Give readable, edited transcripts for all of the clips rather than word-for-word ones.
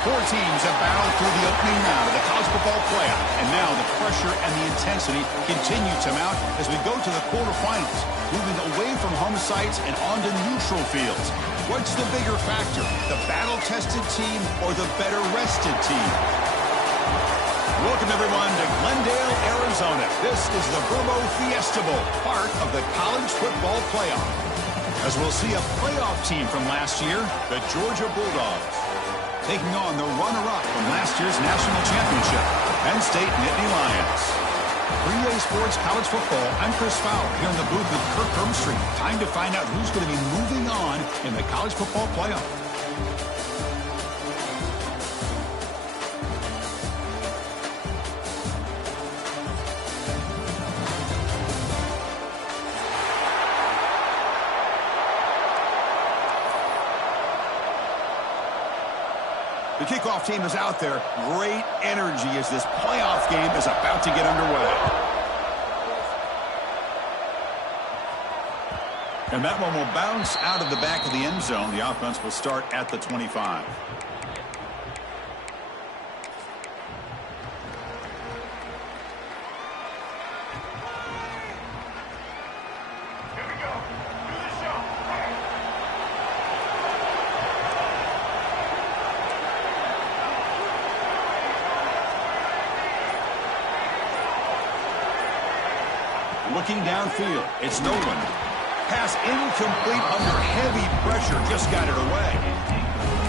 Four teams have battled through the opening round of the college football playoff, and now the pressure and the intensity continue to mount as we go to the quarterfinals, moving away from home sites and onto neutral fields. What's the bigger factor, the battle-tested team or the better-rested team? Welcome, everyone, to Glendale, Arizona. This is the Verbo Fiesta Bowl, part of the college football playoff. As we'll see a playoff team from last year, the Georgia Bulldogs, taking on the runner-up from last year's national championship, the Penn State Nittany Lions. 3A Sports College Football, I'm Chris Fowler, here in the booth with Kirk Hermstreet. Time to find out who's going to be moving on in the college football playoff. The kickoff team is out there. Great energy as this playoff game is about to get underway. And that one will bounce out of the back of the end zone. The offense will start at the 25. Looking downfield, it's Nolan. Pass incomplete under heavy pressure, just got it away.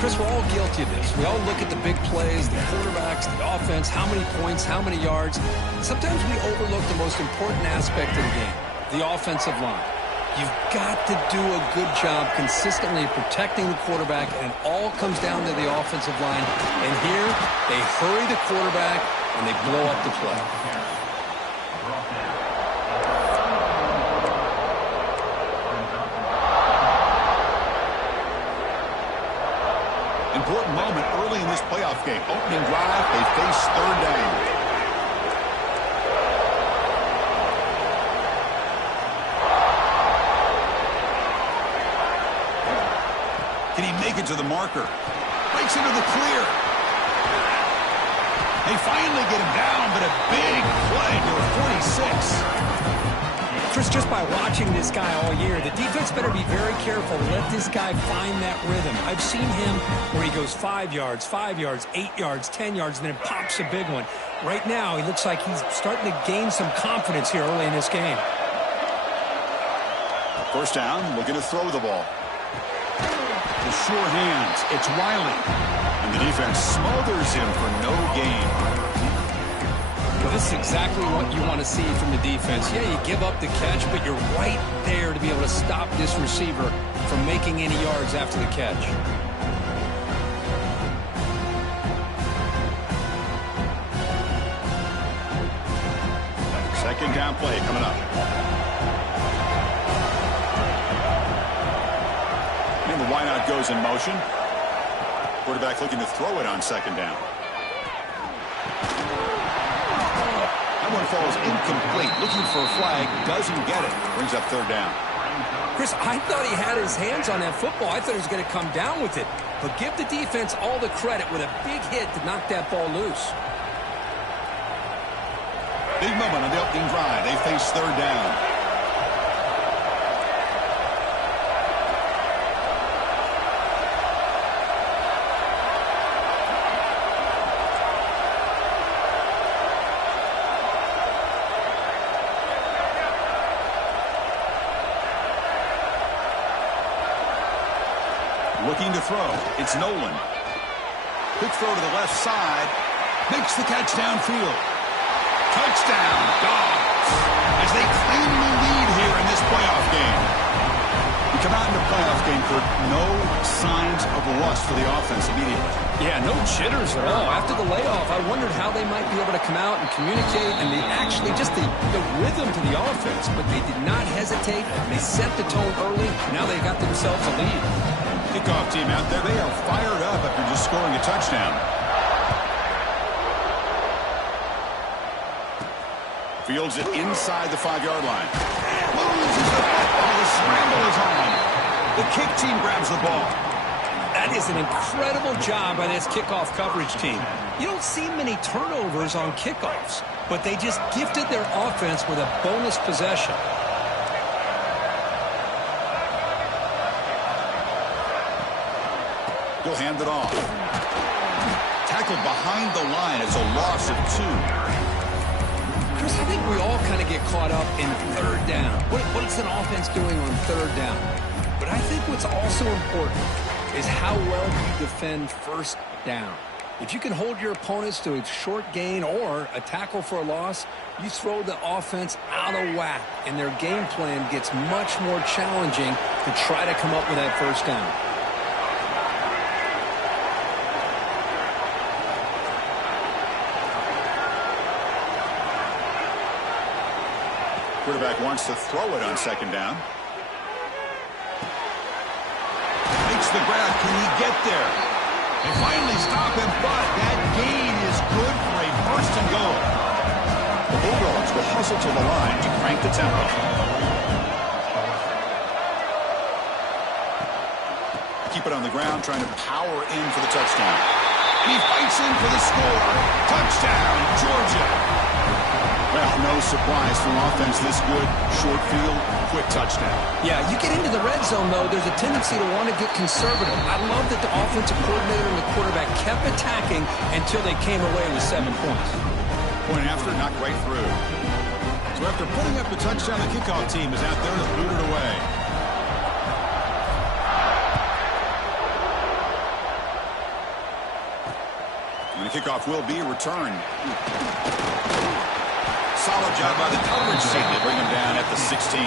Chris, we're all guilty of this. We all look at the big plays, the quarterbacks, the offense, how many points, how many yards. Sometimes we overlook the most important aspect of the game, the offensive line. You've got to do a good job consistently protecting the quarterback, and it all comes down to the offensive line. And here, they hurry the quarterback, and they blow up the play. Important moment early in this playoff game. Opening drive, they face third down. Can he make it to the marker? Breaks into the clear. They finally get him down, but a big play to a 46. Chris, just by watching this guy all year, the defense better be very careful to let this guy find that rhythm. I've seen him where he goes 5 yards, 8 yards, 10 yards, and then pops a big one. Right now, he looks like he's starting to gain some confidence here early in this game. First down, looking to throw the ball. The sure hands, it's Wiley. And the defense smothers him for no gain. Well, this is exactly what you want to see from the defense. Yeah, you give up the catch, but you're right there to be able to stop this receiver from making any yards after the catch. Second down play coming up. And the wideout goes in motion. Quarterback looking to throw it on second down. One falls incomplete, looking for a flag, doesn't get it, brings up third down. Chris, I thought he had his hands on that football. I thought he was going to come down with it. But give the defense all the credit with a big hit to knock that ball loose. Big moment on the opening drive. They face third down. Looking to throw. It's Nolan. Quick throw to the left side. Makes the catch downfield. Touchdown, Dogs. As they claim the lead here in this playoff game. We come out in the playoff game, Kurt. No signs of rust for the offense immediately. Yeah, no jitters at all. After the layoff, I wondered how they might be able to come out and communicate, and they actually just the rhythm to the offense, but they did not hesitate. They set the tone early. Now they got themselves a lead. Kickoff team out there, they are fired up after just scoring a touchdown. Fields it inside the 5-yard line. Loses the football. The scramble is on. The kick team grabs the ball. That is an incredible job by this kickoff coverage team. You don't see many turnovers on kickoffs, but they just gifted their offense with a bonus possession. He'll hand it off. Tackled behind the line. It's a loss of 2. Chris, I think we all kind of get caught up in third down. What's an offense doing on third down? But I think what's also important is how well you defend first down. If you can hold your opponents to a short gain or a tackle for a loss, you throw the offense out of whack, and their game plan gets much more challenging to try to come up with that first down. Quarterback wants to throw it on second down. Makes the grab. Can he get there? They finally stop him, but that gain is good for a first and goal. The Bulldogs will hustle to the line to crank the tempo. Keep it on the ground, trying to power in for the touchdown. And he fights in for the score. Touchdown, Georgia. Well, no surprise from offense this good. Short field, quick touchdown. Yeah, you get into the red zone, though, there's a tendency to want to get conservative. I love that the offensive coordinator and the quarterback kept attacking until they came away with 7 points. Point after, knocked right through. So after putting up the touchdown, the kickoff team is out there to boot it away. And the kickoff will be returned. Solid job by the coverage team to bring him down at the 16.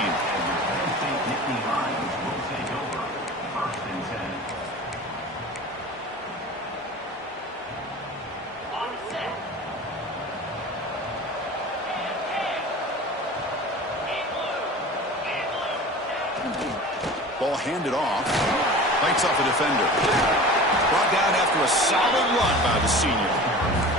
Ball handed off. Bites off a defender. Brought down after a solid run by the senior.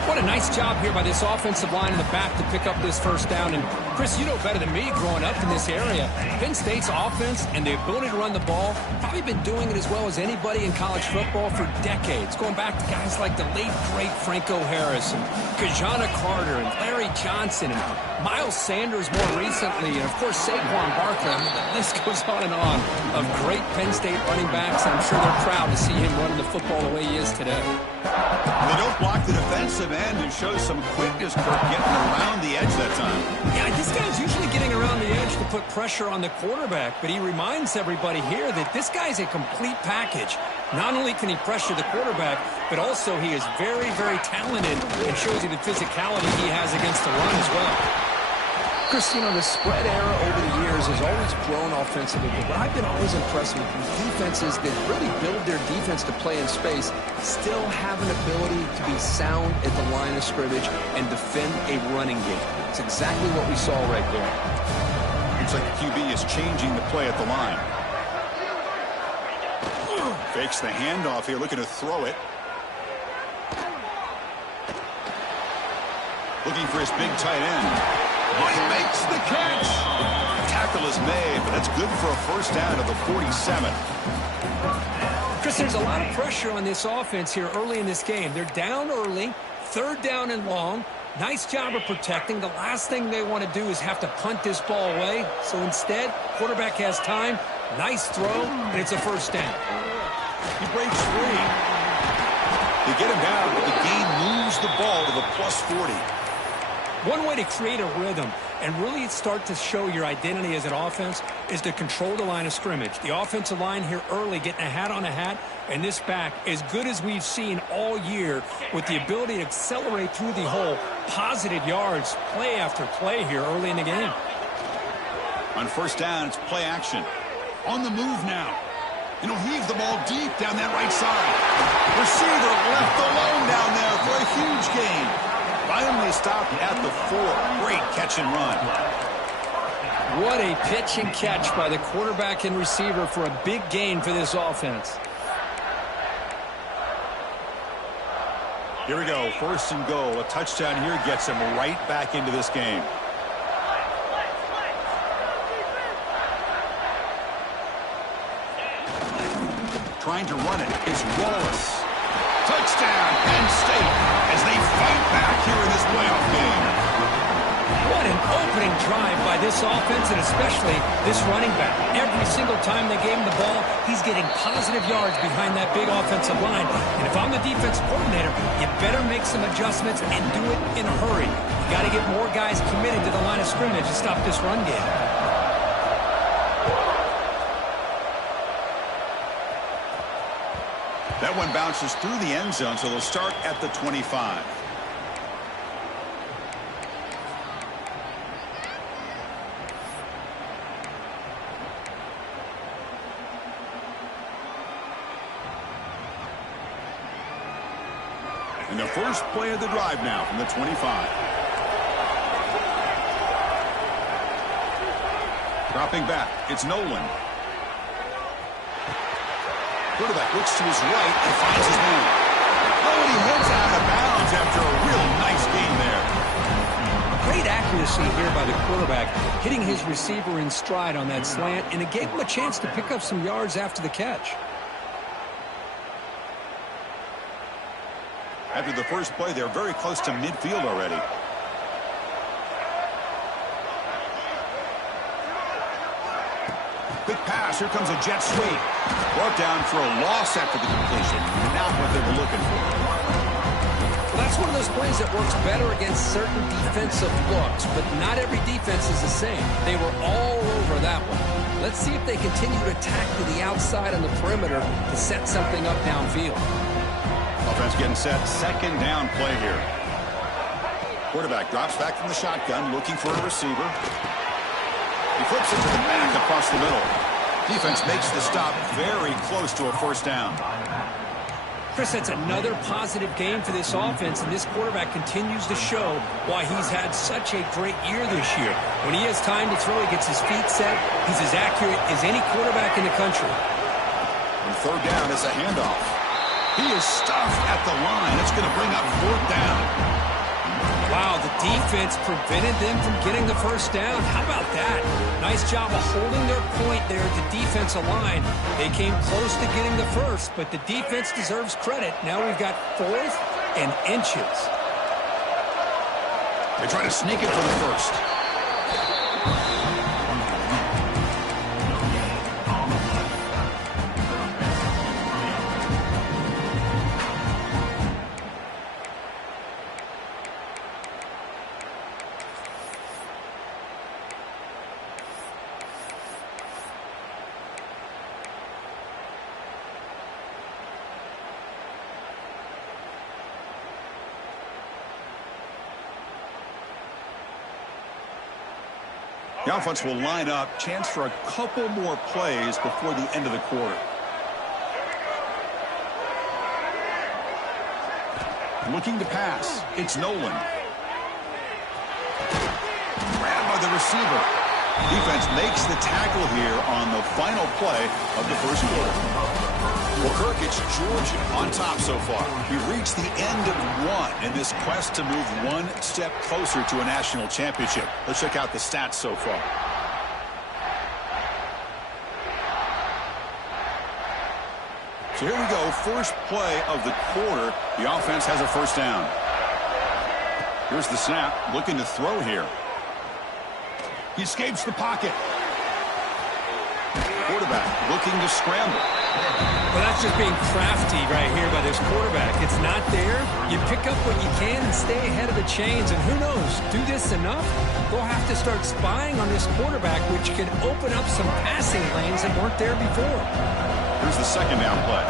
What a nice job here by this offensive line in the back to pick up this first down. And, Chris, you know better than me growing up in this area. Penn State's offense and the ability to run the ball, probably been doing it as well as anybody in college football for decades, going back to guys like the late, great Franco Harris and Kajana Carter and Larry Johnson and Miles Sanders more recently, and, of course, Saquon Barkley. I mean, the list goes on and on of great Penn State running backs. I'm sure they're proud to see him running the football the way he is today. They don't block the defensive end and show some quickness, Kirk, getting around the edge that time. Yeah, this guy's usually getting around the edge to put pressure on the quarterback, but he reminds everybody here that this guy's a complete package. Not only can he pressure the quarterback, but also he is very, very talented and shows you the physicality he has against the run as well. Chris, you know, the spread era over the years has always grown offensively, but I've been always impressed with these defenses that really build their defense to play in space, still have an ability to be sound at the line of scrimmage and defend a running game. It's exactly what we saw right there. Looks like the QB is changing the play at the line. Fakes the handoff here, looking to throw it. Looking for his big tight end. Oh, he makes the catch. Tackle is made, but that's good for a first down of the 47. Chris, there's a lot of pressure on this offense here early in this game. They're down early, third down and long. Nice job of protecting. The last thing they want to do is have to punt this ball away. So instead, quarterback has time. Nice throw, and it's a first down. He breaks free. They get him down, but the gain moves the ball to the plus 40. One way to create a rhythm and really start to show your identity as an offense is to control the line of scrimmage. The offensive line here early getting a hat on a hat, and this back as good as we've seen all year with the ability to accelerate through the hole. Positive yards, play after play here early in the game. On first down, it's play action. On the move now. And he'll heave the ball deep down that right side. Receiver left alone down there for a huge gain. Finally stopped at the 4. Great catch and run. What a pitch and catch by the quarterback and receiver for a big gain for this offense. Here we go. First and goal. A touchdown here gets him right back into this game. trying to run it. It's Wallace. Touchdown, Penn State, as they fight back here in this playoff game. What an opening drive by this offense, and especially this running back. Every single time they gave him the ball, he's getting positive yards behind that big offensive line. And if I'm the defense coordinator, you better make some adjustments and do it in a hurry. You got to get more guys committed to the line of scrimmage to stop this run game. That one bounces through the end zone, so they'll start at the 25. And the first play of the drive now from the 25. Dropping back, it's Nolan. Quarterback looks to his right and finds his man. Oh, and he heads out of bounds after a real nice game there. Great accuracy here by the quarterback, hitting his receiver in stride on that slant, and it gave him a chance to pick up some yards after the catch. After the first play, they're very close to midfield already. Quick pass. Here comes a jet sweep. Brought down for a loss after the completion. Not what they were looking for. Well, that's one of those plays that works better against certain defensive looks, but not every defense is the same. They were all over that one. Let's see if they continue to attack to the outside on the perimeter to set something up downfield. Offense getting set. Second down play here. Quarterback drops back from the shotgun, looking for a receiver. He flips it to the back across the middle. Defense makes the stop very close to a first down. Chris, that's another positive game for this offense, and this quarterback continues to show why he's had such a great year this year. When he has time to throw, he gets his feet set. He's as accurate as any quarterback in the country. And third down is a handoff. He is stuffed at the line. It's going to bring up fourth down. Wow, the defense prevented them from getting the first down. How about that? Nice job of holding their point there at the defensive line. They came close to getting the first, but the defense deserves credit. Now we've got fourth and inches. They try to sneak it for the first. The offense will line up. Chance for a couple more plays before the end of the quarter. Looking to pass. It's Nolan. Grabbed by the receiver. Defense makes the tackle here on the final play of the first quarter. Well, Kirk, it's Georgia on top so far. We've reached the end of one in this quest to move one step closer to a national championship. Let's check out the stats so far. So here we go. First play of the quarter. The offense has a first down. Here's the snap. Looking to throw here. He escapes the pocket. Quarterback looking to scramble. Well, that's just being crafty right here by this quarterback. It's not there. You pick up what you can and stay ahead of the chains. And who knows, do this enough, they'll have to start spying on this quarterback, which could open up some passing lanes that weren't there before. Here's the second down play.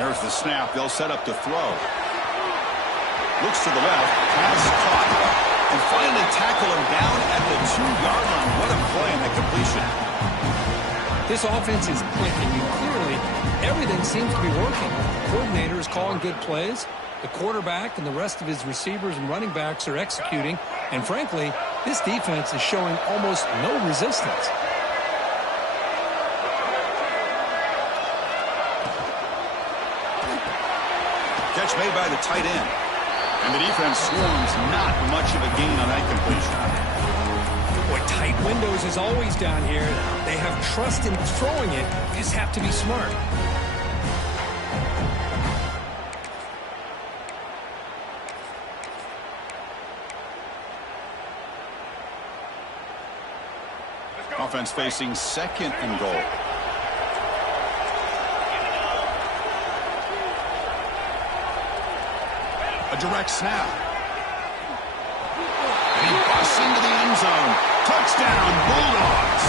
There's the snap. They'll set up to throw. Looks to the left. Pass caught. And finally tackle him down at the 2-yard line. What a play in that completion. This offense is clicking, and clearly everything seems to be working. The coordinator is calling good plays. The quarterback and the rest of his receivers and running backs are executing. And frankly, this defense is showing almost no resistance. Catch made by the tight end. And the defense swarms not much of a gain on that completion. Boy, Tight windows is always down here. They have trust in throwing it. You just have to be smart. Offense facing 2nd and goal. A direct snap. And he busts into the end zone. Touchdown, Bulldogs.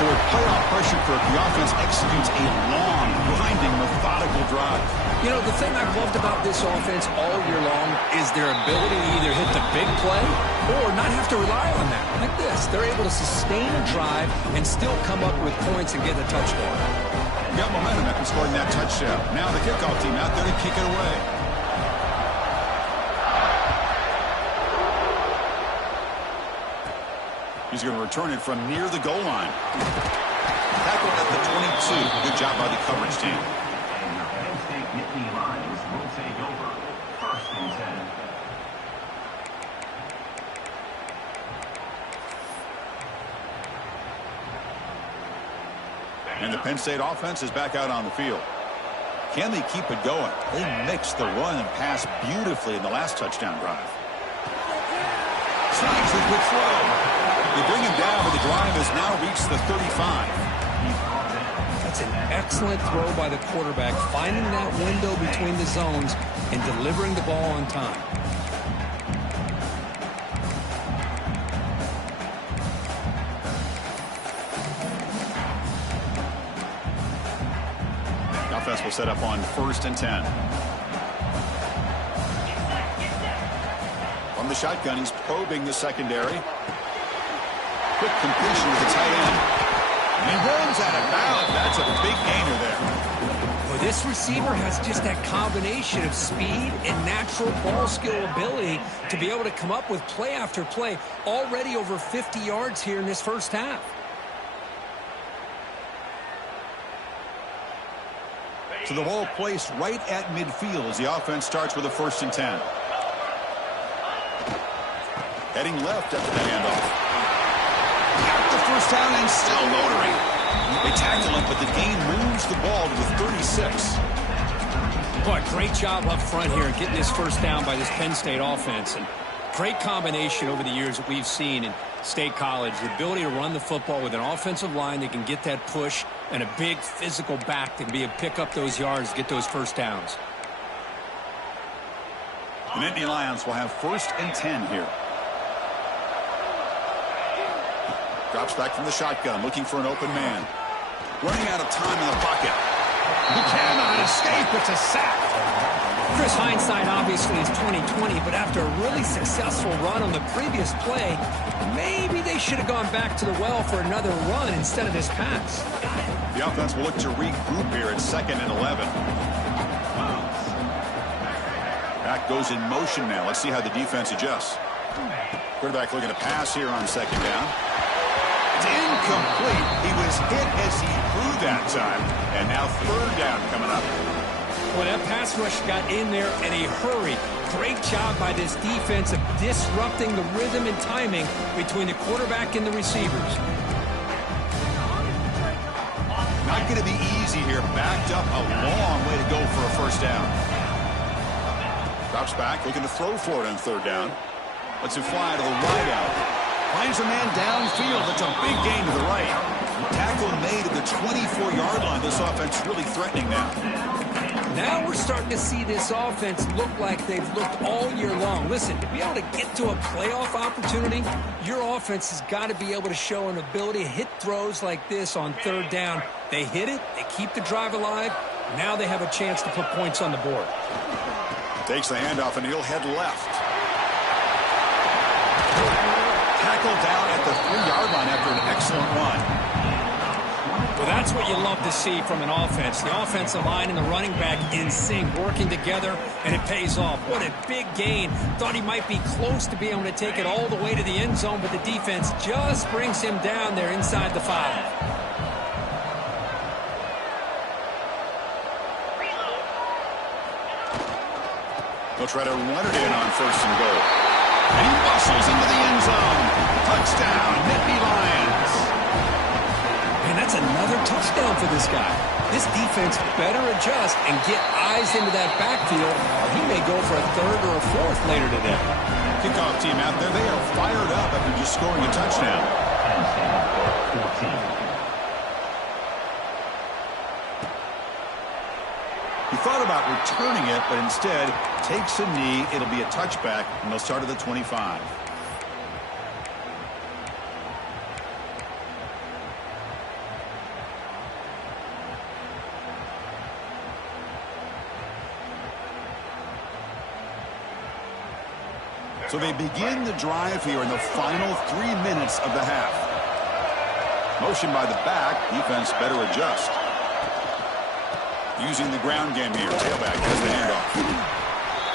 So with playoff pressure, the offense executes a long, grinding, methodical drive. You know, the thing I've loved about this offense all year long is their ability to either hit the big play or not have to rely on that. Like this, they're able to sustain a drive and still come up with points and get a touchdown. Got momentum after scoring that touchdown. Now the kickoff team out there to kick it away. He's going to return it from near the goal line. Tackled at the 22. Good job by the coverage team. And the Penn State Nittany Lions will take over 1st and 10. And the Penn State offense is back out on the field. Can they keep it going? They mixed the run and pass beautifully in the last touchdown drive. Sneaks a good throw. They bring him down, but the drive has now reached the 35. That's an excellent throw by the quarterback, finding that window between the zones and delivering the ball on time. The offense will set up on 1st and 10. From the shotgun, he's probing the secondary. Quick completion to the tight end. And he runs out of bounds. That's a big gainer there. Well, this receiver has just that combination of speed and natural ball skill ability to be able to come up with play after play. Already over 50 yards here in this first half. So the ball placed right at midfield as the offense starts with a 1st and 10. Heading left after the handoff. Got the first down and still motoring. They tackle him, but the gain moves the ball to the 36. Boy, great job up front here getting this first down by this Penn State offense. And great combination over the years that we've seen in State College. The ability to run the football with an offensive line that can get that push and a big physical back that can be able to pick up those yards, get those first downs. The Nittany Lions will have 1st and 10 here. Drops back from the shotgun, looking for an open man. Running out of time in the pocket. He cannot escape. It's a sack. Chris, hindsight obviously is 20/20, but after a really successful run on the previous play, maybe they should have gone back to the well for another run instead of this pass. The offense will look to regroup here at 2nd and 11. Back goes in motion now. Let's see how the defense adjusts. Quarterback looking to pass here on 2nd down. It's incomplete. He was hit as he threw that time. And now 3rd down coming up. Well, that pass rush got in there in a hurry. Great job by this defense of disrupting the rhythm and timing between the quarterback and the receivers. Not going to be easy here. Backed up a long way to go for a 1st down. Drops back, looking to throw for it on 3rd down. Lets it fly to the right out. Finds a man downfield. That's a big gain to the right. Tackle made at the 24-yard line. This offense really threatening now. Now we're starting to see this offense look like they've looked all year long. Listen, to be able to get to a playoff opportunity, your offense has got to be able to show an ability to hit throws like this on 3rd down. They hit it, they keep the drive alive. Now they have a chance to put points on the board. Takes the handoff, and he'll head left. Tackled down at the 3-yard line after an excellent run. Well, that's what you love to see from an offense. The offensive line and the running back in sync, working together, and it pays off. What a big gain. Thought he might be close to being able to take it all the way to the end zone, but the defense just brings him down there inside the 5. They'll try to run it in on 1st and goal. And he bustles into the end zone. Touchdown, Nittany Lions. And that's another touchdown for this guy. This defense better adjust and get eyes into that backfield, or he may go for a third or a fourth later today. Kickoff team out there, they are fired up after just scoring a touchdown. Penn State 14. He thought about returning it, but instead takes a knee. It'll be a touchback, and they'll start at the 25. So they begin the drive here in the final 3 minutes of the half. Motion by the back. Defense better adjust. Using the ground game here. Tailback has the handoff.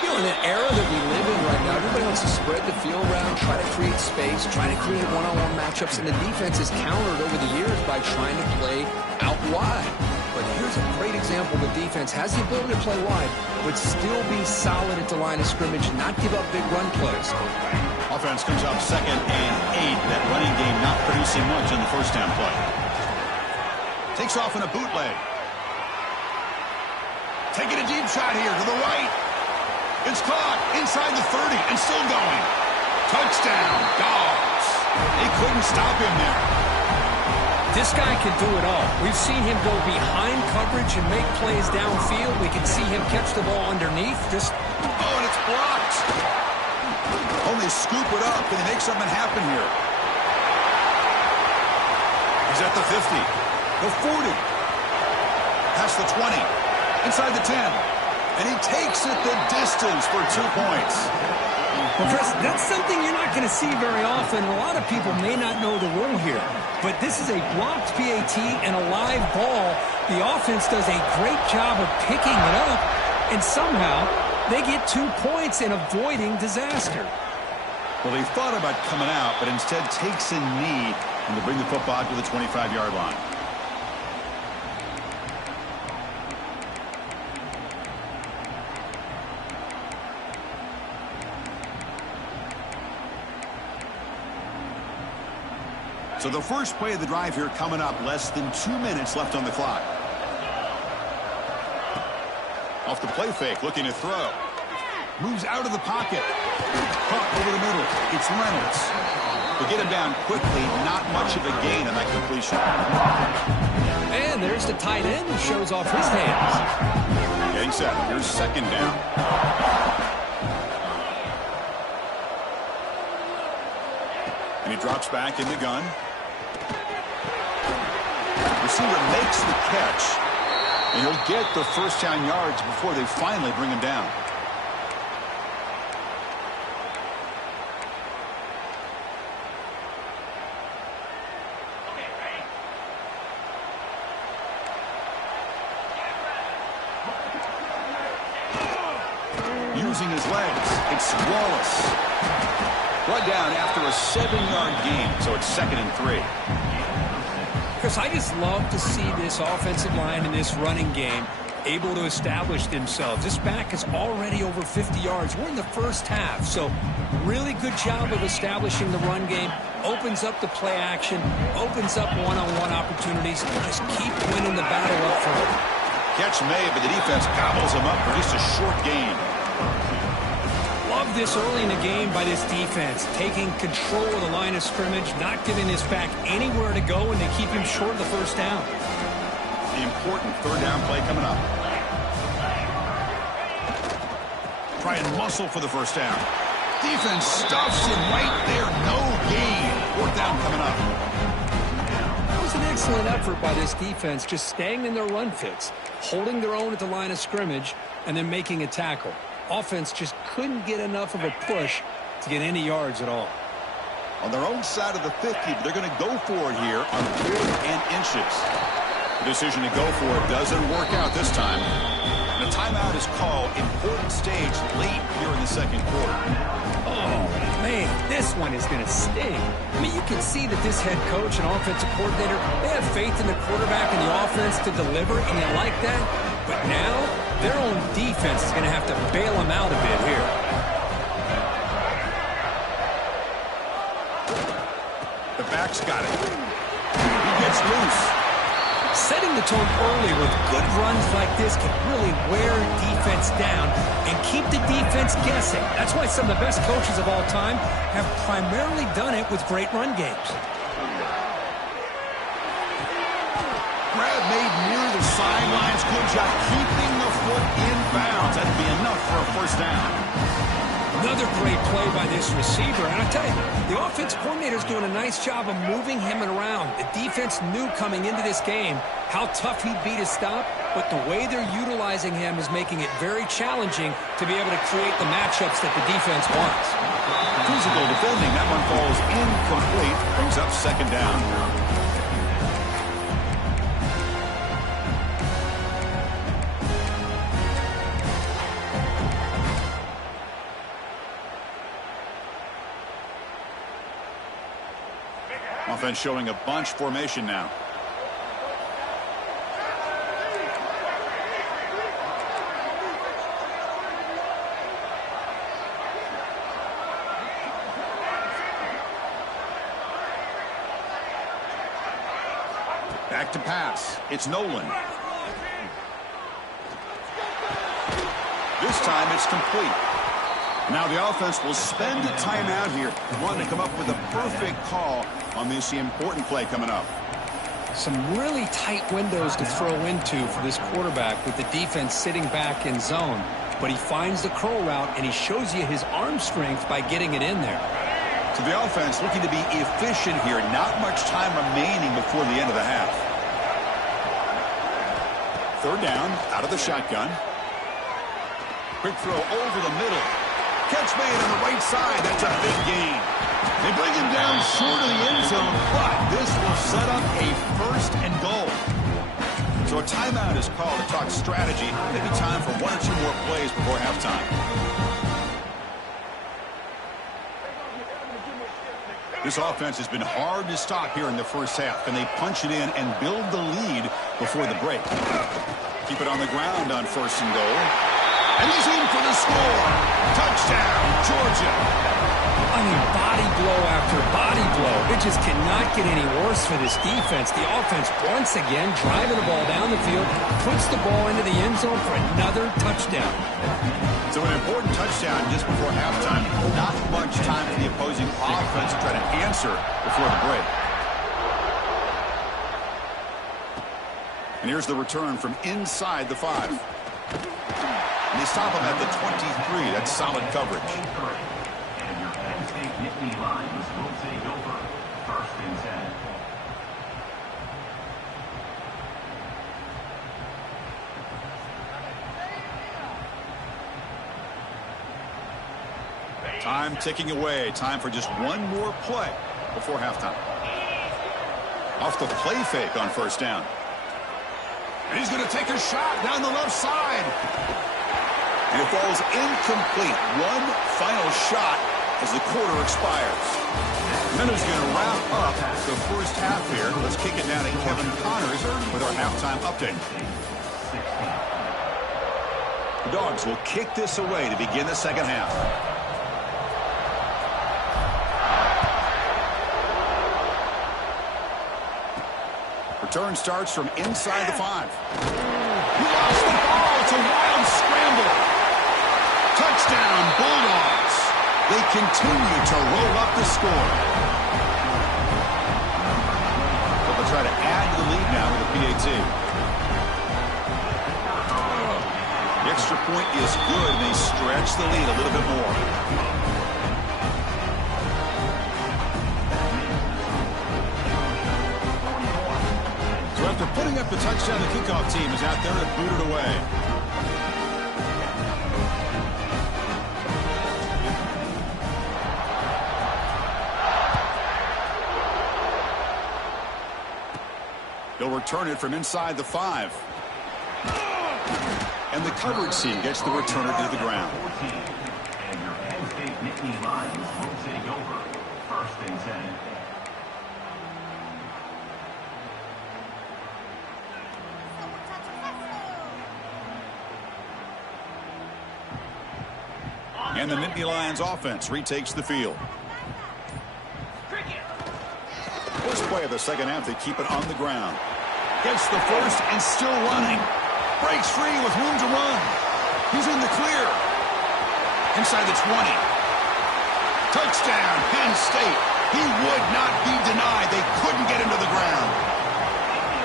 You know, in the era that we live in right now, everybody wants to spread the field around, try to create space, try to create one-on-one matchups, and the defense has countered over the years by trying to play out wide. But here's a great example. The defense has the ability to play wide, but still be solid at the line of scrimmage, not give up big run plays. Offense comes up 2nd and 8. That running game not producing much in the first down play. Takes off in a bootleg. Taking a deep shot here to the right. It's caught inside the 30 and still going. Touchdown, Dogs. They couldn't stop him there. This guy can do it all. We've seen him go behind coverage and make plays downfield. We can see him catch the ball underneath. Oh, and it's blocked. Oh, they scoop it up and they make something happen here. He's at the 50, the 40, past the 20. Inside the 10. And he takes it the distance for 2 points. Well, Chris, that's something you're not going to see very often. A lot of people may not know the rule here. But this is a blocked PAT and a live ball. The offense does a great job of picking it up. And somehow, they get 2 points in avoiding disaster. Well, he thought about coming out, but instead takes a knee and to bring the football to the 25-yard line. So the first play of the drive here coming up, less than 2 minutes left on the clock. Off the play fake, looking to throw. Moves out of the pocket. Caught over the middle. It's Reynolds. They get him down quickly, not much of a gain on that completion. And there's the tight end who shows off his hands. Getting set. Here's 2nd down. And he drops back in the gun. Receiver makes the catch, and he'll get the first down yards before they finally bring him down. Using his legs, it's Wallace. Brought down after a 7-yard gain, so it's 2nd and 3. Chris, I just love to see this offensive line in this running game able to establish themselves. This back is already over 50 yards. We're in the first half, so really good job of establishing the run game. Opens up the play action, opens up one-on-one opportunities. Just keep winning the battle up front. Catch made, but the defense gobbles him up for just a short gain. Love this early in the game by this defense, taking control of the line of scrimmage, not giving this back anywhere to go, and they keep him short of the first down. The important 3rd down play coming up. Try and muscle for the first down. Defense stuffs him right there. No gain. 4th down coming up. That was an excellent effort by this defense, just staying in their run fits, holding their own at the line of scrimmage, and then making a tackle. Offense just couldn't get enough of a push to get any yards at all. On their own side of the 50, but they're going to go for it here on 4th and inches. The decision to go for it doesn't work out this time. And a timeout is called. Important stage late here in the 2nd quarter. Oh, man, this one is going to sting. I mean, you can see that this head coach and offensive coordinator, they have faith in the quarterback and the offense to deliver, and you like that. But now, their own defense is going to have to bail them out a bit here. back's got it. He gets loose. Setting the tone early with good runs like this can really wear defense down and keep the defense guessing. That's why some of the best coaches of all time have primarily done it with great run games. Grab made near the sidelines. Good job keeping the foot in bounds. That'd be enough for a first down. Another great play by this receiver. And I tell you, the offense coordinator's doing a nice job of moving him around. The defense knew coming into this game how tough he'd be to stop, but the way they're utilizing him is making it very challenging to be able to create the matchups that the defense wants. Physical defending. That one falls incomplete. Brings up second down. Offense showing a bunch formation now. Back to pass. It's Nolan. This time it's complete. Now the offense will spend a timeout here. Want to come up with a perfect call on this important play coming up. Some really tight windows to throw into for this quarterback with the defense sitting back in zone. But he finds the curl route, and he shows you his arm strength by getting it in there. So the offense looking to be efficient here. Not much time remaining before the end of the half. Third down, out of the shotgun. Quick throw over the middle. Catch made on the right side. That's a big gain. They bring him down short of the end zone, but this will set up a first and goal. So a timeout is called to talk strategy. Maybe time for one or two more plays before halftime. This offense has been hard to stop here in the first half, and they punch it in and build the lead before the break. Keep it on the ground on first and goal. And he's in for the score. Touchdown, Georgia. I mean, body blow after body blow. It just cannot get any worse for this defense. The offense, once again, driving the ball down the field, puts the ball into the end zone for another touchdown. So an important touchdown just before halftime. Not much time for the opposing offense to try to answer before the break. And here's the return from inside the 5. And they stop him at the 23. That's solid coverage. And your Penn State Nittany Lions will take over. First and 10. Time ticking away. Time for just one more play before halftime. Off the play fake on first down. And he's going to take a shot down the left side. And it falls incomplete. One final shot as the quarter expires. And then who's going to wrap up the first half here. Let's kick it down to Kevin Connors with our halftime update. The Dogs will kick this away to begin the second half. Return starts from inside the 5. He lost the ball. It's a wild scramble. Touchdown, Bulldogs. They continue to roll up the score. But they'll try to add to the lead now with a PAT. The extra point is good, and they stretch the lead a little bit more. So after putting up the touchdown, the kickoff team is out there to boot it away. They'll return it from inside the 5. And the coverage team gets the returner to the ground. And your Penn State Nittany Lions will take over. First and 10. And the Nittany Lions offense retakes the field. play of the second half. They keep it on the ground. Gets the first and still running. Breaks free with room to run. He's in the clear. Inside the 20. Touchdown, Penn State. He would not be denied. They couldn't get him to the ground.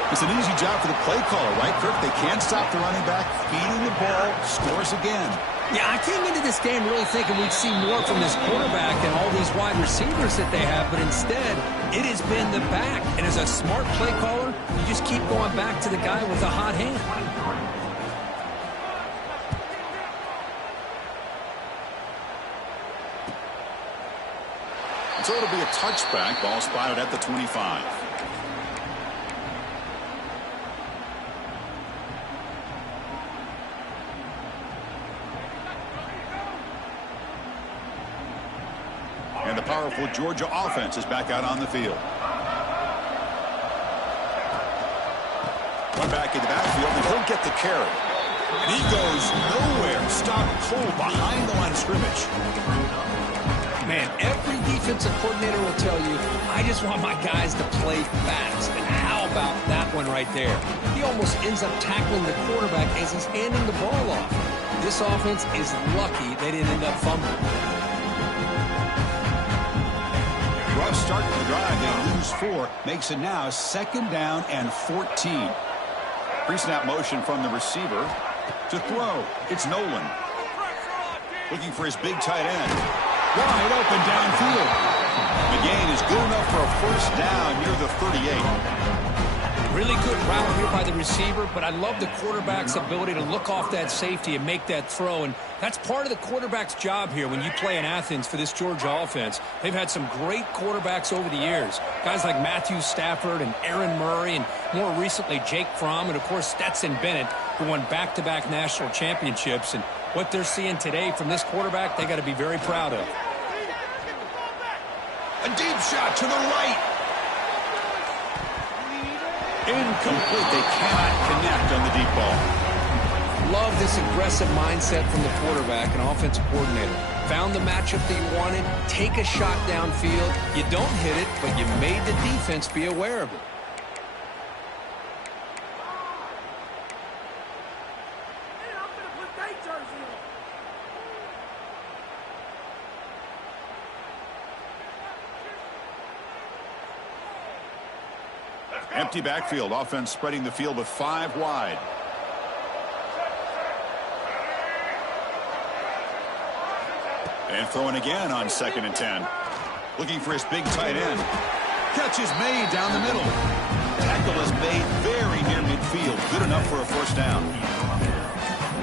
It's an easy job for the play caller, right, Kirk? They can't stop the running back. Feeding the ball. Scores again. Yeah, I came into this game really thinking we'd see more from this quarterback and all these wide receivers that they have, but instead, it has been the back. And as a smart play caller, you just keep going back to the guy with the hot hand. So it'll be a touchback. Ball spotted at the 25. And the powerful Georgia offense is back out on the field. One back in the backfield, and he'll get the carry. And he goes nowhere. Stop cold behind the line of scrimmage. Man, every defensive coordinator will tell you, I just want my guys to play fast. And how about that one right there? He almost ends up tackling the quarterback as he's handing the ball off. This offense is lucky they didn't end up fumbling. Rough start to the drive. They lose 4. Makes it now 2nd down and 14. Pre-snap motion from the receiver to throw. It's Nolan. Looking for his big tight end. Wide open downfield. The gain is good enough for a first down near the 38. Really good route here by the receiver, but I love the quarterback's ability to look off that safety and make that throw. And that's part of the quarterback's job here when you play in Athens for this Georgia offense. They've had some great quarterbacks over the years. Guys like Matthew Stafford and Aaron Murray, and more recently Jake Fromm, and of course Stetson Bennett, who won back-to-back national championships. And what they're seeing today from this quarterback, they got to be very proud of. A deep shot to the right. Incomplete. They cannot connect on the deep ball. Love this aggressive mindset from the quarterback and offensive coordinator. Found the matchup that you wanted. Take a shot downfield. You don't hit it, but you made the defense be aware of it. Empty backfield. Offense spreading the field with 5 wide. And throwing again on 2nd and 10. Looking for his big tight end. Catch is made down the middle. Tackle is made very near midfield. Good enough for a first down.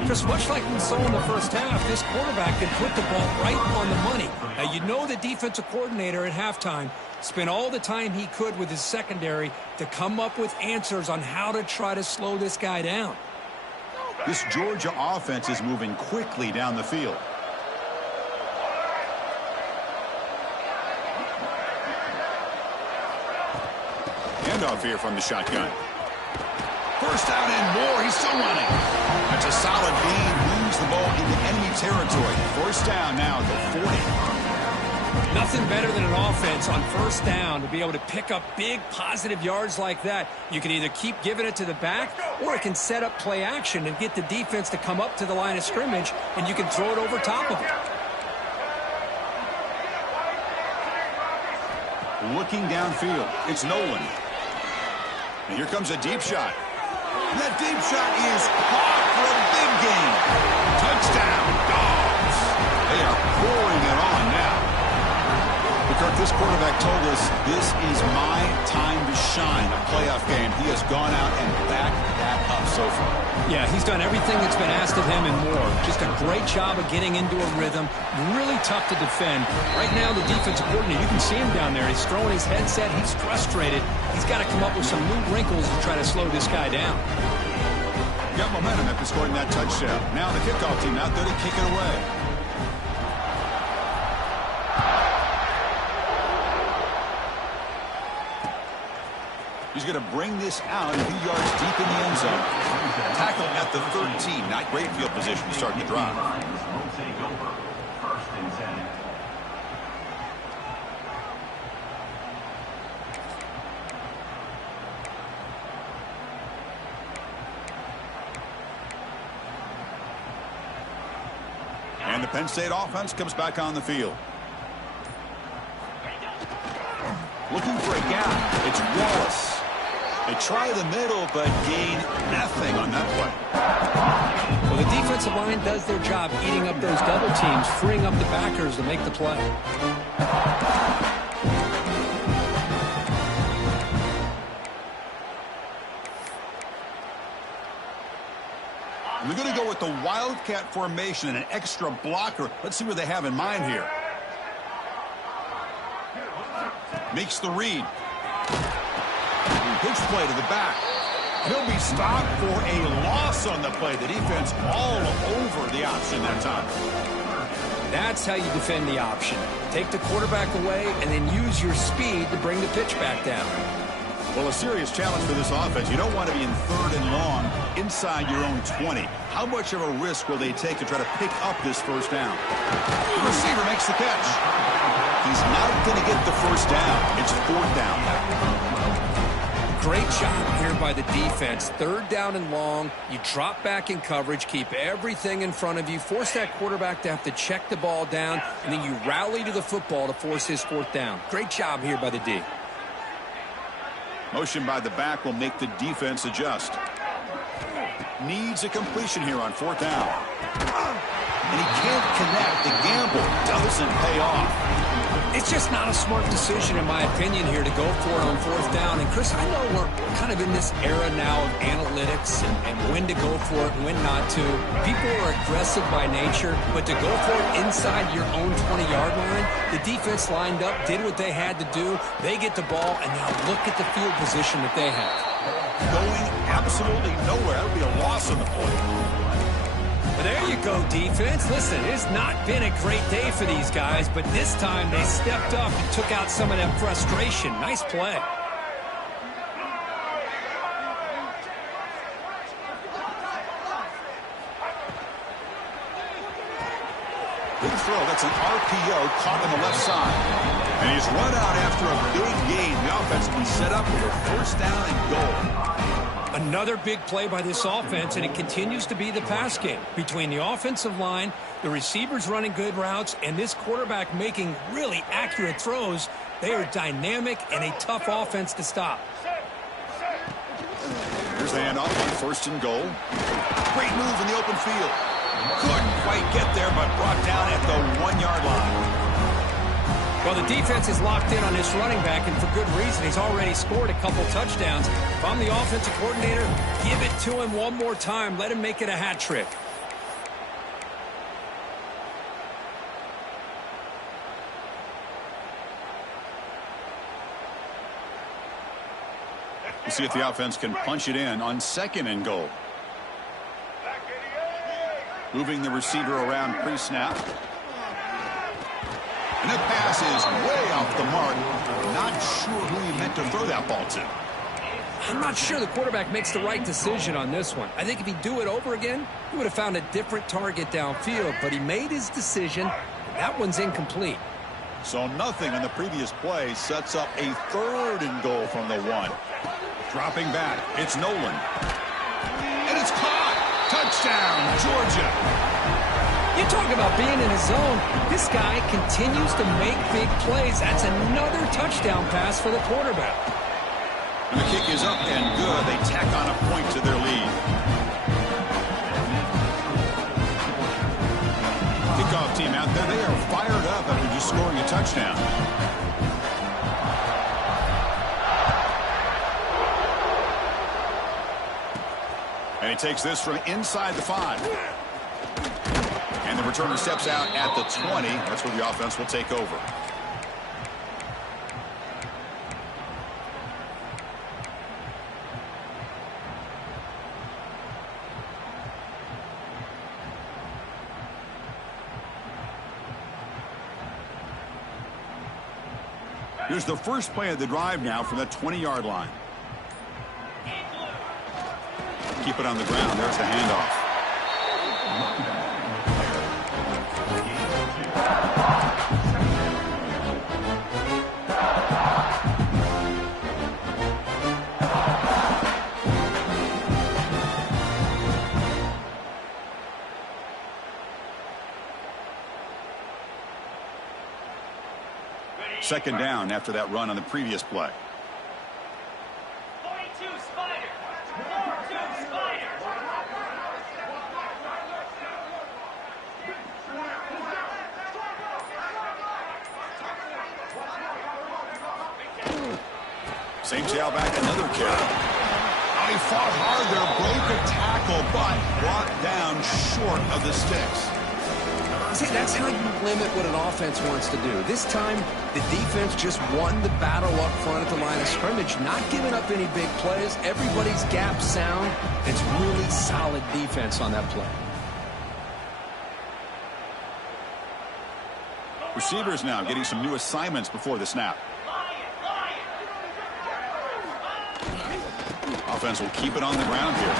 Just much like we saw in the first half, this quarterback can put the ball right on the money. Now, you know the defensive coordinator at halftime spent all the time he could with his secondary to come up with answers on how to try to slow this guy down. This Georgia offense is moving quickly down the field. Handoff here from the shotgun. First down and more. He's still running. That's a solid gain. Moves the ball into enemy territory. First down now at the 40. Nothing better than an offense on first down to be able to pick up big positive yards like that. You can either keep giving it to the back, or it can set up play action and get the defense to come up to the line of scrimmage, and you can throw it over top of it. Looking downfield. It's Nolan. And here comes a deep shot. That deep shot is caught for a big gain. Touchdown, Dogs. They are pouring it on now. Kirk, this quarterback told us this is my time to shine, a playoff game. He has gone out and backed that up so far. Yeah, he's done everything that's been asked of him and more. Just a great job of getting into a rhythm. Really tough to defend. Right now, the defensive coordinator, you can see him down there. He's throwing his headset. He's frustrated. He's got to come up with some new wrinkles to try to slow this guy down. Got momentum after scoring that touchdown. Now the kickoff team out there to kick it away. He's going to bring this out a few yards deep in the end zone. Tackle at the 13. Not great field position to start the drive. First and 10. And the Penn State offense comes back on the field. Looking for a gap. It's Wallace. They try the middle, but gain nothing on that play. Well, the defensive line does their job eating up those double teams, freeing up the backers to make the play. They're going to go with the Wildcat formation and an extra blocker. Let's see what they have in mind here. Makes the read. Pitch play to the back. He'll be stopped for a loss on the play. The defense all over the option that time. That's how you defend the option. Take the quarterback away and then use your speed to bring the pitch back down. Well, a serious challenge for this offense. You don't want to be in 3rd and long inside your own 20. How much of a risk will they take to try to pick up this first down? The receiver makes the catch. He's not going to get the first down. It's 4th down. Great job here by the defense. 3rd down and long. You drop back in coverage, keep everything in front of you, force that quarterback to have to check the ball down, and then you rally to the football to force his 4th down. Great job here by the D. Motion by the back will make the defense adjust. Needs a completion here on 4th down. And he can't connect. The gamble doesn't pay off. It's just not a smart decision, in my opinion, here to go for it on 4th down. And, Chris, I know we're kind of in this era now of analytics and when to go for it and when not to. People are aggressive by nature, but to go for it inside your own 20-yard line, the defense lined up, did what they had to do. They get the ball, and now look at the field position that they have. Going absolutely nowhere. That would be a loss on the play. Well, there you go, defense. Listen, it's not been a great day for these guys, but this time they stepped up and took out some of that frustration. Nice play. Big throw. That's an RPO caught on the left side. And he's run out after a big gain. The offense will be set up for a 1st down and goal. Another big play by this offense, and it continues to be the pass game. Between the offensive line, the receivers running good routes, and this quarterback making really accurate throws, they are dynamic and a tough offense to stop. Here's the handoff on 1st and goal. Great move in the open field. Couldn't quite get there, but brought down at the 1-yard line. Well, the defense is locked in on this running back, and for good reason. He's already scored a couple touchdowns. If I'm the offensive coordinator, give it to him one more time. Let him make it a hat trick. We'll see if the offense can punch it in on 2nd and goal. Moving the receiver around pre-snap. And that pass is way off the mark. Not sure who he meant to throw that ball to. I'm not sure the quarterback makes the right decision on this one. I think if he'd do it over again, he would have found a different target downfield, but he made his decision. That one's incomplete. So nothing on the previous play sets up a 3rd and goal from the 1. Dropping back, it's Nolan. And it's caught! Touchdown, Georgia! You talk about being in a zone. This guy continues to make big plays. That's another touchdown pass for the quarterback. And the kick is up and good. They tack on a point to their lead. Kickoff team out there. They are fired up after just scoring a touchdown. And he takes this from inside the 5. And the returner steps out at the 20. That's where the offense will take over. Here's the first play of the drive now from the 20-yard line. Keep it on the ground. There's the handoff. Second down after that run on the previous play. 42 Spiders. 42 Spiders. St. back another carry. Oh, he fought hard there, broke a tackle, but brought down short of the sticks. See, that's how you limit what an offense wants to do. This time, the defense just won the battle up front at the line of scrimmage, not giving up any big plays. Everybody's gap sound. It's really solid defense on that play. Receivers now getting some new assignments before the snap. Offense will keep it on the ground here.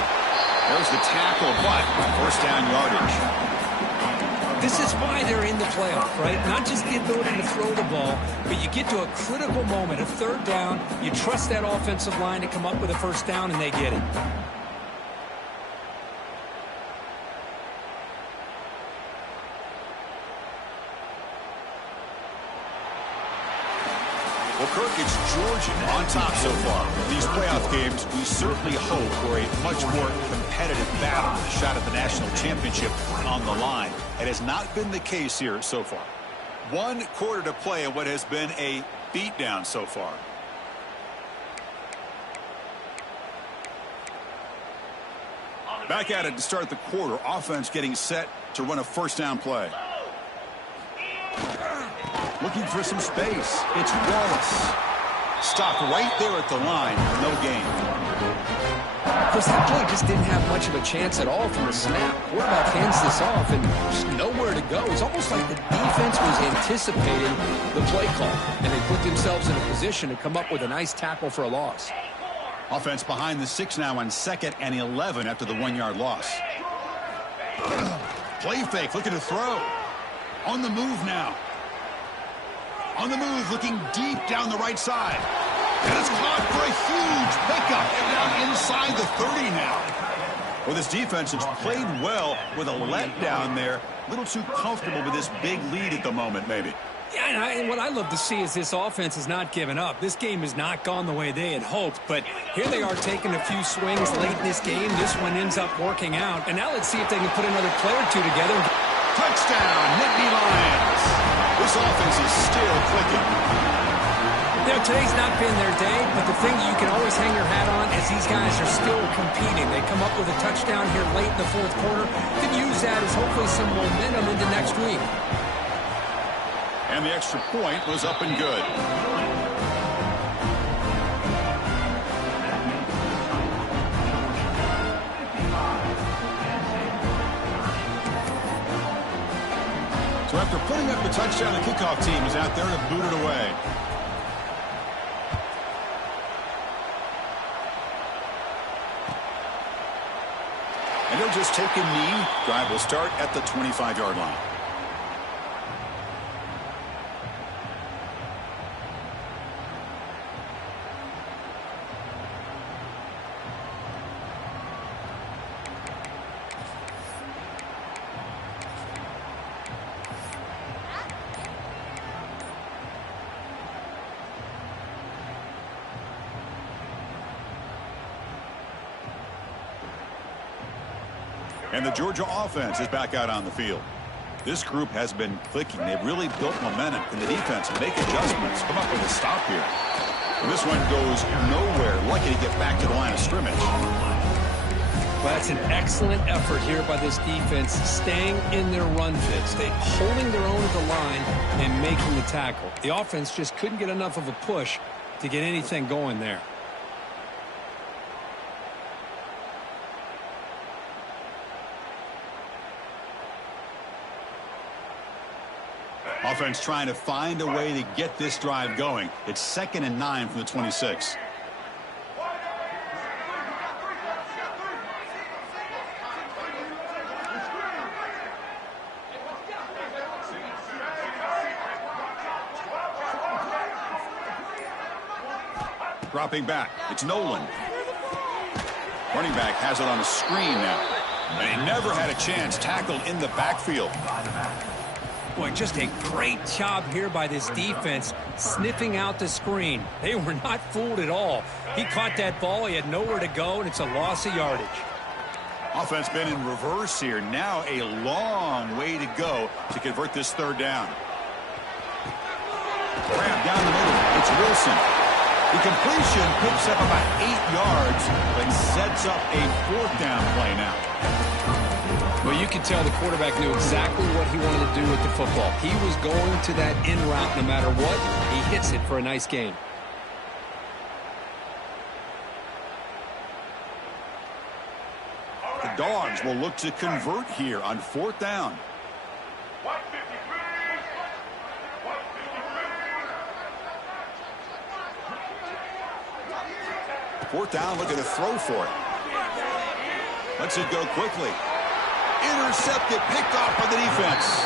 There's the tackle, but first down yardage. This is why they're in the playoff, right? Not just the ability to throw the ball, but you get to a critical moment, a third down. You trust that offensive line to come up with a first down, and they get it. Well, Kirk, it's Georgia on top so far. These playoff games, we certainly hope for a much more competitive battle, a shot at the national championship on the line. It has not been the case here so far. 1 quarter to play in what has been a beatdown so far. Back at it to start the quarter. Offense getting set to run a first down play. Looking for some space. It's Wallace. Stopped right there at the line. No gain. Because that play just didn't have much of a chance at all from the snap. Quarterback hands this off and just nowhere to go. It's almost like the defense was anticipating the play call, and they put themselves in a position to come up with a nice tackle for a loss. Offense behind the 6 now on 2nd and 11 after the 1-yard loss. Play fake, looking to throw. On the move now. On the move, looking deep down the right side. And it's caught for a huge pickup. And down inside the 30 now. Well, this defense has played well with a letdown there. A little too comfortable with this big lead at the moment, maybe. Yeah, and what I love to see is this offense has not given up. This game has not gone the way they had hoped, but here they are taking a few swings late in this game. This one ends up working out, and now let's see if they can put another play or two together. Touchdown, Nittany Lions. This offense is still clicking. You know, today's not been their day, but the thing that you can always hang your hat on is these guys are still competing. They come up with a touchdown here late in the 4th quarter. Can use that as hopefully some momentum into next week. And the extra point was up and good. So after putting up the touchdown, the kickoff team is out there to boot it away. And they'll just take a knee. Drive will start at the 25-yard line. And the Georgia offense is back out on the field. This group has been clicking. They've really built momentum in the defense and make adjustments. Come up with a stop here. And this one goes nowhere. Lucky to get back to the line of scrimmage. Well, that's an excellent effort here by this defense, staying in their run fits. They holding their own at the line and making the tackle. The offense just couldn't get enough of a push to get anything going there. Offense trying to find a way to get this drive going. It's 2nd and 9 from the 26. Dropping back. It's Nolan. Running back has it on a screen now. And he never had a chance. Tackled in the backfield. Boy, just a great job here by this defense, sniffing out the screen. They were not fooled at all. He caught that ball, he had nowhere to go, and it's a loss of yardage. Offense been in reverse here. Now a long way to go to convert this third down. Grab down the middle. It's Wilson. The completion picks up about 8 yards, but sets up a fourth down play now. Well, you can tell the quarterback knew exactly what he wanted to do with the football. He was going to that in route no matter what. He hits it for a nice gain. The Dogs will look to convert here on fourth down. Fourth down, looking to throw for it. Lets it go quickly. Intercepted, picked off by the defense.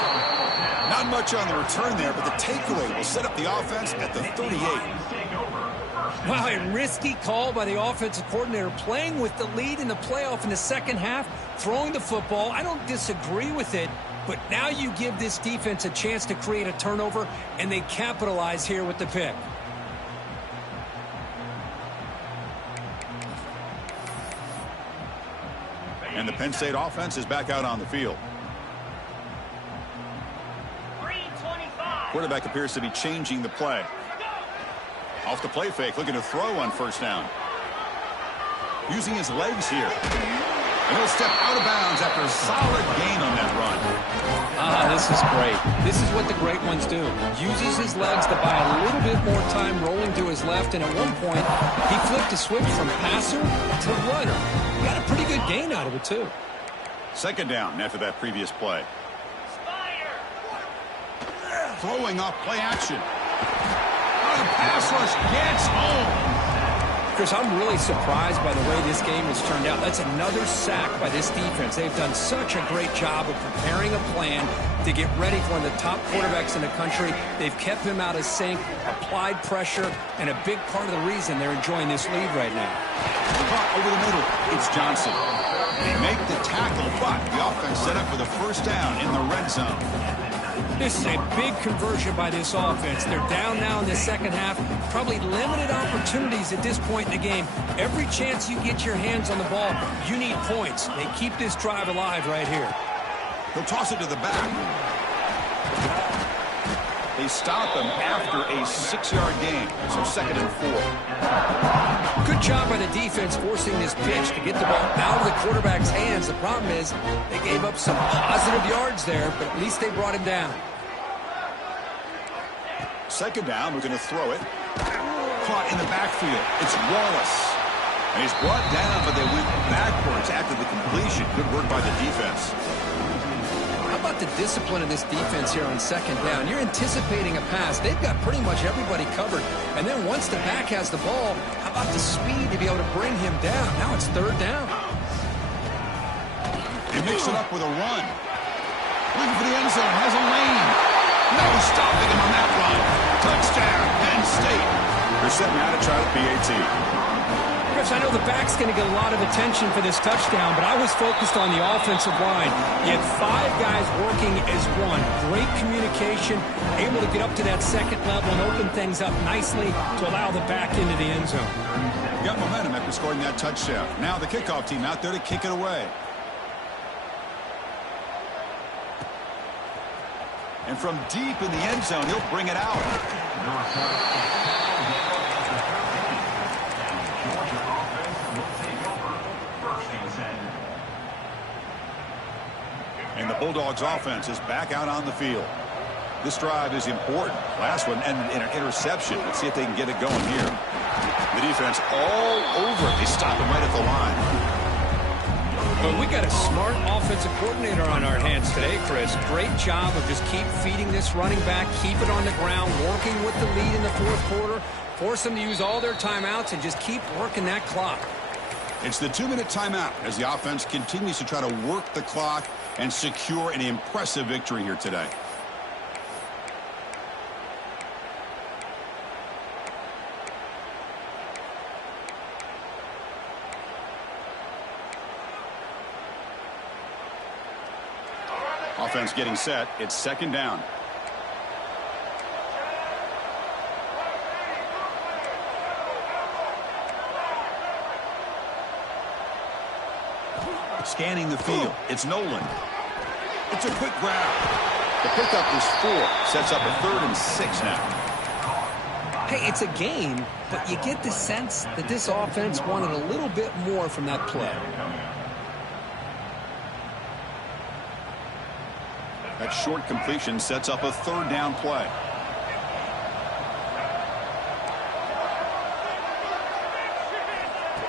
Not much on the return there, but the takeaway will set up the offense at the 38. Wow, a risky call by the offensive coordinator, playing with the lead in the playoff in the second half, throwing the football. I don't disagree with it, but now you give this defense a chance to create a turnover, and they capitalize here with the pick. And the Penn State offense is back out on the field. 325. Quarterback appears to be changing the play. Off the play fake, looking to throw on first down. Using his legs here. And he'll step out of bounds after a solid gain on that run. This is great. This is what the great ones do. Uses his legs to buy a little bit more time rolling to his left, and at one point, he flipped a switch from passer to runner. Got a pretty good gain out of it, too. Second down after that previous play. Spider. Throwing off play action. The pass rush gets home. Chris, I'm really surprised by the way this game has turned out. That's another sack by this defense. They've done such a great job of preparing a plan to get ready for one of the top quarterbacks in the country. They've kept him out of sync, applied pressure, and a big part of the reason they're enjoying this lead right now. Caught over the middle. It's Johnson. They make the tackle, but the offense set up for the first down in the red zone. This is a big conversion by this offense. They're down now in the second half. Probably limited opportunities at this point in the game. Every chance you get your hands on the ball, you need points. They keep this drive alive right here. He'll toss it to the back. They stop him after a 6-yard gain, so 2nd and 4. Good job by the defense forcing this pitch to get the ball out of the quarterback's hands. The problem is they gave up some positive yards there, but at least they brought him down. Second down, we're going to throw it. Caught in the backfield. It's Wallace. And he's brought down, but they went backwards after the completion. Good work by the defense. How about the discipline of this defense here on second down? You're anticipating a pass. They've got pretty much everybody covered. And then once the back has the ball, how about the speed to be able to bring him down? Now it's third down. They mix it up with a run. Looking for the end zone. Has a lane. No stopping him on that run. Touchdown, Penn State. They're setting out to try the PAT. Chris, I know the back's going to get a lot of attention for this touchdown, but I was focused on the offensive line. You had 5 guys working as one. Great communication, able to get up to that second level and open things up nicely to allow the back into the end zone. Got momentum after scoring that touchdown. Now the kickoff team out there to kick it away. And from deep in the end zone, he'll bring it out. And the Bulldogs offense is back out on the field. This drive is important. Last one ended in an interception. Let's see if they can get it going here. The defense all over it. They stop him right at the line. Well, we got a smart offensive coordinator on our hands today, Chris. Great job of just keep feeding this running back, keep it on the ground, working with the lead in the fourth quarter, force them to use all their timeouts, and just keep working that clock. It's the 2-minute timeout as the offense continues to try to work the clock and secure an impressive victory here today. Offense getting set. It's second down. Scanning the field. It's Nolan. It's a quick grab. The pickup is 4. Sets up a 3rd and 6 now. Hey, it's a game, but you get the sense that this offense wanted a little bit more from that play. That short completion sets up a 3rd down play.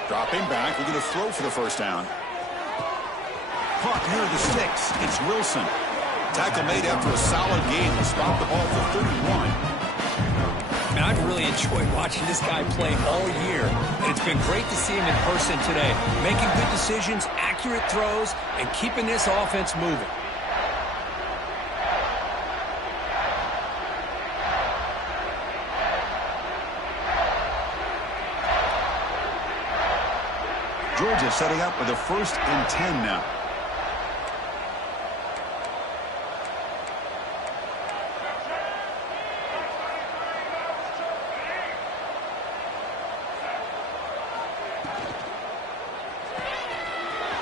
Dropping back, we're going to throw for the 1st down. Caught near the sticks. It's Wilson. Tackle made after a solid game. Will stop the ball for 31. Man, I've really enjoyed watching this guy play all year, and it's been great to see him in person today, making good decisions, accurate throws, and keeping this offense moving. Georgia setting up with a 1st and 10 now.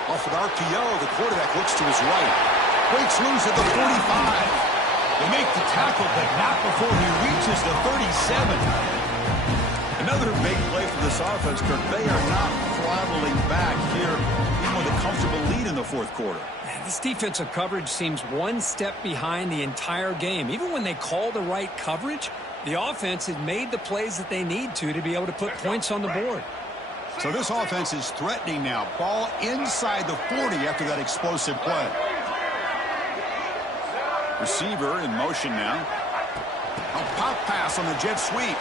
Off with RPO, the quarterback looks to his right. Breaks loose at the 45. They make the tackle, but not before he reaches the 37. Another big play for this offense, Kirk. They are not throttling back here, even with a comfortable lead in the 4th quarter. Man, this defensive coverage seems one step behind the entire game. Even when they call the right coverage, the offense has made the plays that they need to be able to put points on the board. So this offense is threatening now. Ball inside the 40 after that explosive play. Receiver in motion now. A pop pass on the jet sweep.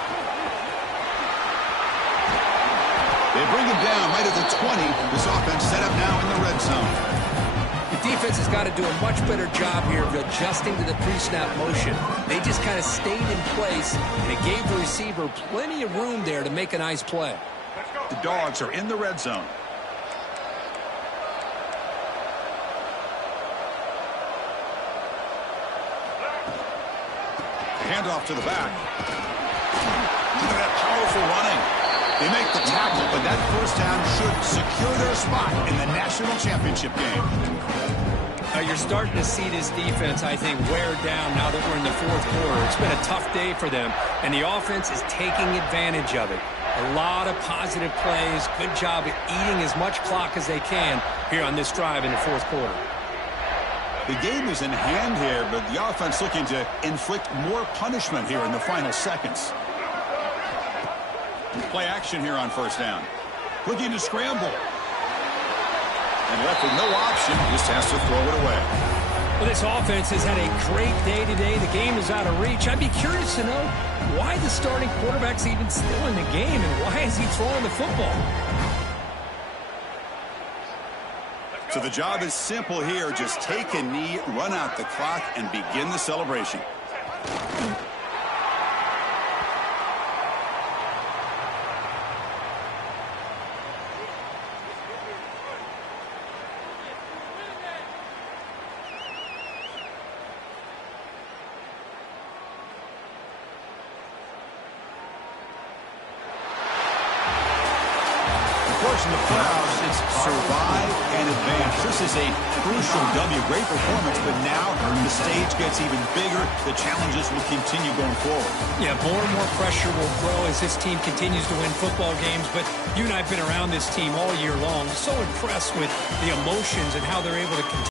They bring him down right at the 20. This offense set up now in the red zone. The defense has got to do a much better job here of adjusting to the pre-snap motion. They just kind of stayed in place, and it gave the receiver plenty of room there to make a nice play. The Dogs are in the red zone. Handoff to the back. Look at that powerful running. They make the tackle, but that 1st down should secure their spot in the national championship game. You're starting to see this defense, I think, wear down now that we're in the 4th quarter. It's been a tough day for them, and the offense is taking advantage of it. A lot of positive plays. Good job at eating as much clock as they can here on this drive in the 4th quarter. The game is in hand here, but the offense looking to inflict more punishment here in the final seconds. Play action here on 1st down. Looking to scramble. And left with no option, just has to throw it away. Well, this offense has had a great day today. The game is out of reach. I'd be curious to know why the starting quarterback's even still in the game, and why is he throwing the football? So the job is simple here. Just take a knee, run out the clock, and begin the celebration. In the playoffs, it's survive and advance. This is a crucial W. Great performance, but now the stage gets even bigger. The challenges will continue going forward. Yeah, more and more pressure will grow as this team continues to win football games. But you and I have been around this team all year long. So impressed with the emotions and how they're able to continue.